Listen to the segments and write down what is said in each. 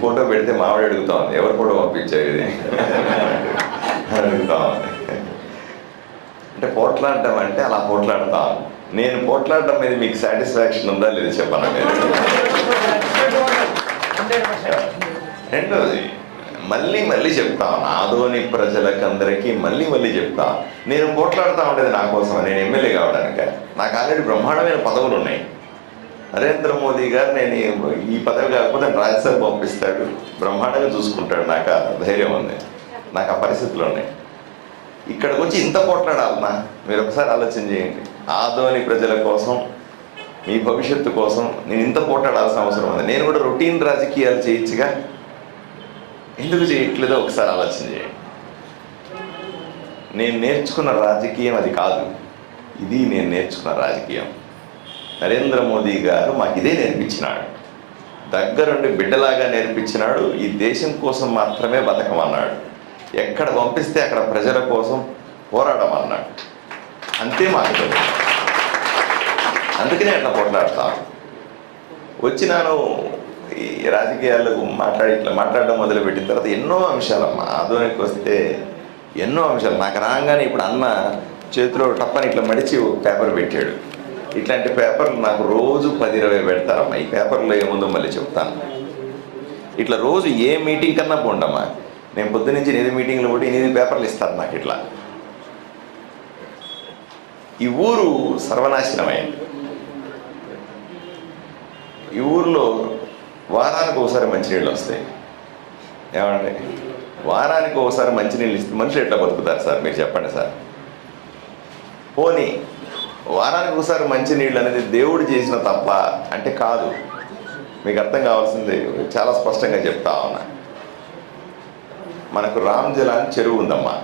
Photo పెడితే మావిడ అడుగుతా ఉంది. ఎవరు ఫోటో పంపించారు ఇది? అడుగుతా ఉంది. అంటే పోట్లాడటం అంటే అలా పోట్లాడతాం నేను పోట్లాడటం మీద మీకు సాటిస్ఫాక్షన్ ఉందా లేదా చెప్పనా మీరు? రెండోది మళ్ళీ మళ్ళీ చెప్తా ఆదోని ప్రజలకందరికీ మళ్ళీ మళ్ళీ చెప్తా. నేను పోట్లాడుతూ ఉండేది నా కోసం. నేను ఎమ్మెల్యే కావడానిక. నాకు ఆల్రెడీ బ్రహ్మాండమైన పదవులు ఉన్నాయి. నరేంద్ర మోదీ గారు నేను ఈ- పదవి కాకపోతే రాజ్యసభ పంపిస్తాడు. బ్రహ్మాండంగా చూసుకుంటాడు. నాకు ఆ ధైర్యం ఉంది. నాకు ఆ పరిస్థితులు ఉన్నాయి. ఇక్కడికి వచ్చి ఇంత పోట్లాడాలన్నా మీరు ఒకసారి ఆలోచన చేయండి. ఆదోని ప్రజల కోసం మీ భవిష్యత్తు కోసం నేను ఇంత పోట్లాడాల్సిన అవసరం ఉంది. నేను కూడా రొటీన్ రాజకీయాలు చేయొచ్చుగా? ఎందుకు చేయట్లేదో ఒకసారి ఆలోచన చేయండి. నేను నేర్చుకున్న రాజకీయం అది కాదు. ఇది నేను నేర్చుకున్న రాజకీయం. నరేంద్ర మోదీ గారు మాకు ఇదే నేర్పించినాడు. దగ్గరుండి బిడ్డలాగా నేర్పించినాడు. ఈ దేశం కోసం మాత్రమే బతకమన్నాడు. ఎక్కడ పంపిస్తే అక్కడ ప్రజల కోసం పోరాడమన్నాడు. అంతే మాకు అందుకనే అట్లా పోట్లాడతాం. వచ్చినాను ఈ రాజకీయాలకు మాట్లాడి ఇట్లా మాట్లాడడం మొదలుపెట్టిన తర్వాత ఎన్నో అంశాలమ్మా. ఆధునిక వస్తే ఎన్నో అంశాలు. నాకు రాగానే ఇప్పుడు అన్న చేతిలో టప్పని ఇట్లా మడిచి పేపర్ పెట్టాడు. ఇట్లాంటి పేపర్లు నాకు రోజు పది ఇరవై పెడతారమ్మా. ఈ పేపర్లో ఏముందో మళ్ళీ చెప్తాను. ఇట్లా రోజు ఏ మీటింగ్ కన్నా పోండమ్మా. నేను పొద్దు నుంచి ఎనిమిది మీటింగ్లు కూడా ఎనిమిది పేపర్లు ఇస్తారు నాకు ఇట్లా. ఈ ఊరు సర్వనాశనమైంది ఈ ఊర్లో వారానికి ఒకసారి మంచినీళ్ళు వస్తాయి. ఏమండి వారానికి ఒకసారి మంచినీళ్ళు ఇస్తే మనుషులు ఎట్లా బతుకుతారు సార్? మీరు చెప్పండి సార్. పోనీ వారానికి ఒకసారి మంచినీళ్ళు అనేది దేవుడు చేసిన తప్ప అంటే కాదు. మీకు అర్థం కావాల్సింది. చాలా స్పష్టంగా చెప్తా ఉన్నా. మనకు రామ్ జల అని చెరువు ఉందమ్మా.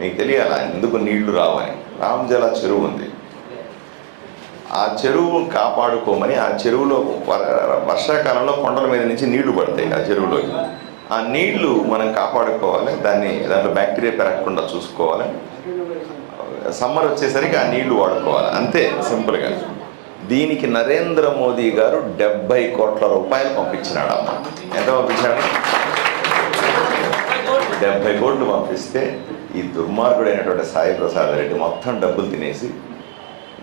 మీకు తెలియాలా? ఎందుకు నీళ్ళు రావని? రామ్ జల చెరువు ఉంది. ఆ చెరువు కాపాడుకోమని ఆ చెరువులో వర్షాకాలంలో కొండల మీద నుంచి నీళ్ళు పడతాయి ఆ చెరువులోకి. ఆ నీళ్ళు మనం కాపాడుకోవాలి. దాన్ని దాంట్లో బ్యాక్టీరియా పెరగకుండా చూసుకోవాలి. సమ్మర్ వచ్చేసరికి ఆ నీళ్ళు వాడుకోవాలి. అంతే సింపుల్గా. దీనికి నరేంద్ర మోదీ గారు డెబ్బై కోట్ల రూపాయలు పంపించినాడు అమ్మ ఎంత పంపించాడు డెబ్బై కోట్లు పంపిస్తే ఈ దుర్మార్గుడైనటువంటి సాయి ప్రసాద్ రెడ్డి మొత్తం డబ్బులు తినేసి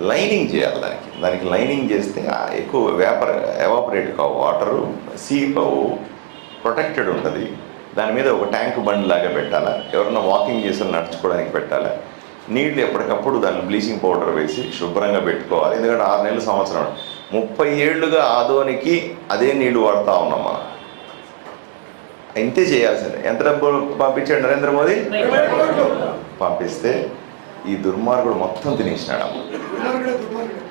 లైనింగ్ చేయాలి దానికి. దానికి లైనింగ్ చేస్తే ఎక్కువ వేపర్ ఎవాపరేట్ కావు వాటరు సీప్ అవు ప్రొటెక్టెడ్ ఉంటుంది. దాని మీద ఒక ట్యాంక్ బండ్ లాగా పెట్టాలా? ఎవరన్నా వాకింగ్ చేసి నడుచుకోవడానికి పెట్టాలా? నీళ్ళు ఎప్పటికప్పుడు దాన్ని బ్లీచింగ్ పౌడర్ వేసి శుభ్రంగా పెట్టుకోవాలి. ఎందుకంటే ఆరు నెలల సంవత్సరం ముప్పై ఏళ్ళుగా ఆదోనికి అదే నీళ్ళు వాడుతూ ఉన్నాం మనం. ఇంతే చేయాల్సిందే. ఎంత డబ్బు పంపించాడు నరేంద్ర మోదీ? పంపిస్తే ఈ దుర్మార్గుడు మొత్తం తినేసినాడు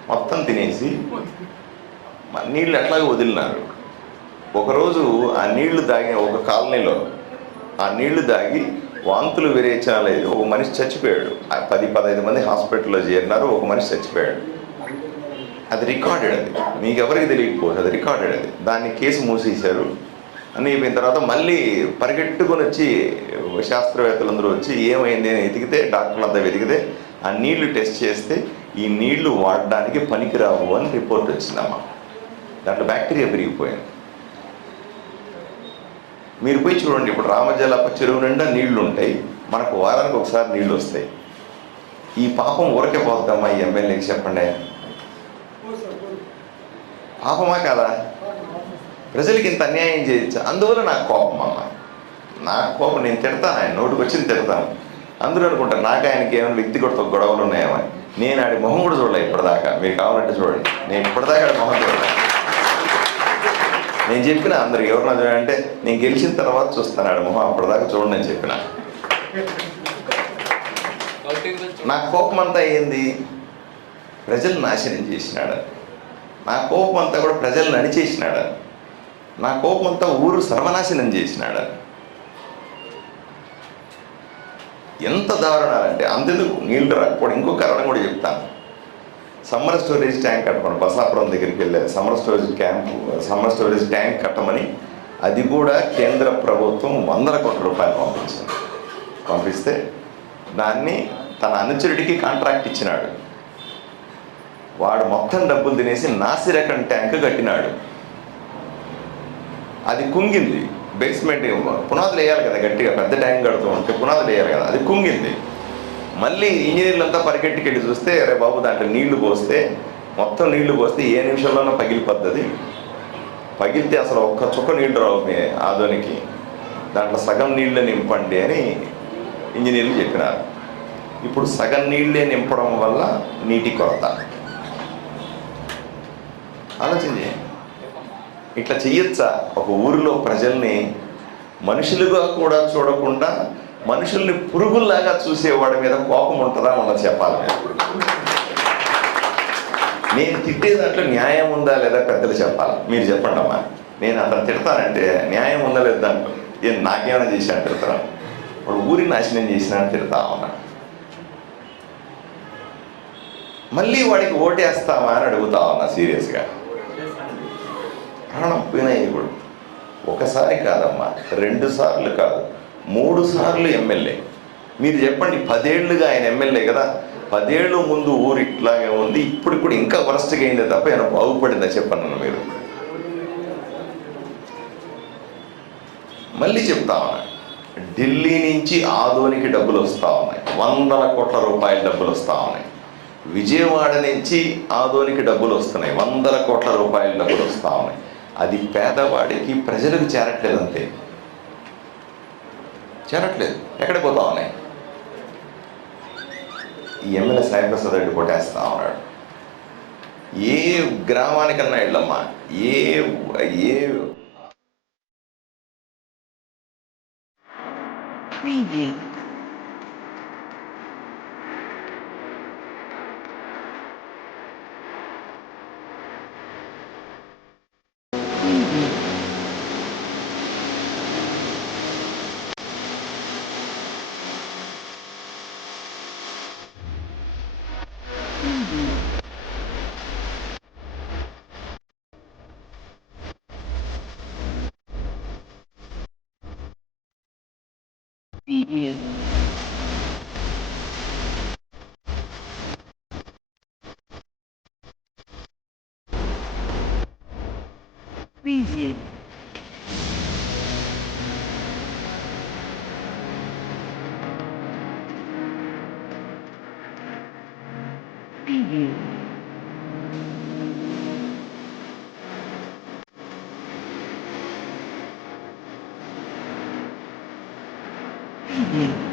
మొత్తం తినేసి నీళ్ళు ఎట్లాగో వదిలినారు. ఒకరోజు ఆ నీళ్ళు దాగిన ఒక కాలనీలో ఆ నీళ్ళు దాగి వాంతులు విరేచనాలేదు ఒక మనిషి చచ్చిపోయాడు. పది పదహైదు మంది హాస్పిటల్లో చేరినారు ఒక మనిషి చచ్చిపోయాడు. అది రికార్డెడ్ అది. మీకు ఎవరికి తెలియకపోవచ్చు అది రికార్డెడ్ అది. దాన్ని కేసు మూసేశారు. అని అయిపోయిన తర్వాత మళ్ళీ పరిగెట్టుకొని వచ్చి శాస్త్రవేత్తలందరూ వచ్చి ఏమైంది అని వెతికితే డాక్టర్లు అంతా వెతికితే ఆ నీళ్ళు టెస్ట్ చేస్తే ఈ నీళ్ళు వాడడానికి పనికిరావు అని రిపోర్ట్ వచ్చిందమ్మా. దాంట్లో బ్యాక్టీరియా పెరిగిపోయింది. మీరు పోయి చూడండి ఇప్పుడు రామజలప చెరువు నిండా నీళ్ళు ఉంటాయి మనకు వారానికి ఒకసారి నీళ్ళు వస్తాయి ఈ పాపం ఊరకే పోతామా ఈ ఎమ్మెల్యేకి చెప్పండి పాపమా కదా? ప్రజలకి ఇంత అన్యాయం చేయొచ్చు అందువల్ల నాకు కోపం అమ్మ. నాకు కోపం నేను తిడతాను ఆయన. నోటికి వచ్చింది తిడతాను. అందరూ అనుకుంటారు నాకు ఆయనకి ఏమైనా వ్యక్తిగత గొడవలు ఉన్నాయేమని నేను ఆడి మొహం కూడా చూడలే ఇప్పటిదాకా. మీరు కావాలంటే చూడండి. నేను ఇప్పటిదాకా ఆడి మొహం చూడలేదు. నేను చెప్పిన అందరికి ఎవరన్నా చూడంటే నేను గెలిచిన తర్వాత చూస్తాను ఆడి మొహం అప్పటిదాకా చూడండి అని చెప్పిన. నా కోపం అంతా ఏంది? ప్రజలు నాశనం చేసినాడు. నా కోపం అంతా కూడా ప్రజలను అణిచేసినాడు నా కోపం అంతా ఊరు సర్వనాశనం చేసినాడు. ఎంత దారుణాలంటే అంతెందుకు? నీళ్ళు రాకపోవడం ఇంకో కారణం కూడా చెప్తాను. సమ్మర్ స్టోరేజ్ ట్యాంక్ కట్టమని బసాపురం దగ్గరికి వెళ్ళారు summer storage camp summer storage tank కట్టమని అది కూడా కేంద్ర ప్రభుత్వం వందల కోట్ల రూపాయలు పంపించింది. పంపిస్తే దాన్ని తన అనుచరుడికి కాంట్రాక్ట్ ఇచ్చినాడు. వాడు మొత్తం డబ్బులు తినేసి నాసిరకం ట్యాంక్ కట్టినాడు. అది కుంగింది. బేస్మెంట్ పునాదులు వేయాలి కదా గట్టిగా పెద్ద ట్యాంక్ కడుతూ ఉంటే పునాదులు వేయాలి కదా అది కుంగింది. మళ్ళీ ఇంజనీర్లు అంతా పరిగెట్టుకెళ్ళి చూస్తే అరే బాబు దాంట్లో నీళ్ళు పోస్తే మొత్తం నీళ్ళు పోస్తే ఏ నిమిషంలోనో పగిలిపోద్ది పగిలితే అసలు ఒక్క చుక్క నీళ్ళు రావు మీ ఆధునికి. దాంట్లో సగం నీళ్ళు నింపండి అని ఇంజనీర్లు చెప్పినారు. ఇప్పుడు సగం నీళ్ళే నింపడం వల్ల నీటి కొరత. ఆలోచన ఇట్లా చెయ్యొచ్చా? ఒక ఊరిలో ప్రజల్ని మనుషులుగా కూడా చూడకుండా మనుషుల్ని పురుగుల్లాగా చూసేవాడి మీద కోపం ఉంటుందా మనం చెప్పాలి. నేను తిట్టే దాంట్లో న్యాయం ఉందా లేదా పెద్దలు చెప్పాలి. మీరు చెప్పండి అమ్మా. నేను అతను తిడతానంటే న్యాయం ఉందా లేదా దాంట్లో? ఏం నాకేమైనా చేసినా తిడతాను వాడు ఊరి నాశనం చేసినా తిడతా ఉన్నా. మళ్ళీ వాడికి ఓటేస్తావా అని అడుగుతా ఉన్నా సీరియస్గా. ప్రాణం పోయినాయి ఇప్పుడు. ఒకసారి కాదమ్మా రెండు సార్లు కాదు. మూడు సార్లు ఎమ్మెల్యే. మీరు చెప్పండి పదేళ్ళుగా ఆయన ఎమ్మెల్యే కదా. పదేళ్ళు ముందు ఊరు ఇట్లాగే ఉంది. ఇప్పుడు కూడా ఇంకా వరస్ట్గా అయిందే తప్ప ఆయన బాగుపడిందా చెప్పన్నాను మీరు. మళ్ళీ చెప్తా ఉన్నాను ఢిల్లీ నుంచి ఆదోనికి డబ్బులు వస్తూ ఉన్నాయి. వందల కోట్ల రూపాయల డబ్బులు వస్తూ ఉన్నాయి. విజయవాడ నుంచి ఆదోనికి డబ్బులు వస్తున్నాయి. వందల కోట్ల రూపాయల డబ్బులు వస్తూ ఉన్నాయి. అది పేదవాడికి ప్రజలకు చేరట్లేదు అంతే. చేరట్లేదు ఎక్కడ పోతా ఉన్నాయి ఈ ఎమ్మెల్యే సాయిప్రసాద్ రెడ్డి కొట్టేస్తా ఉన్నాడు ఏ గ్రామానికన్నా వెళ్ళమ్మా ఏ ఏ Preview. Preview. he is. Visit. mm.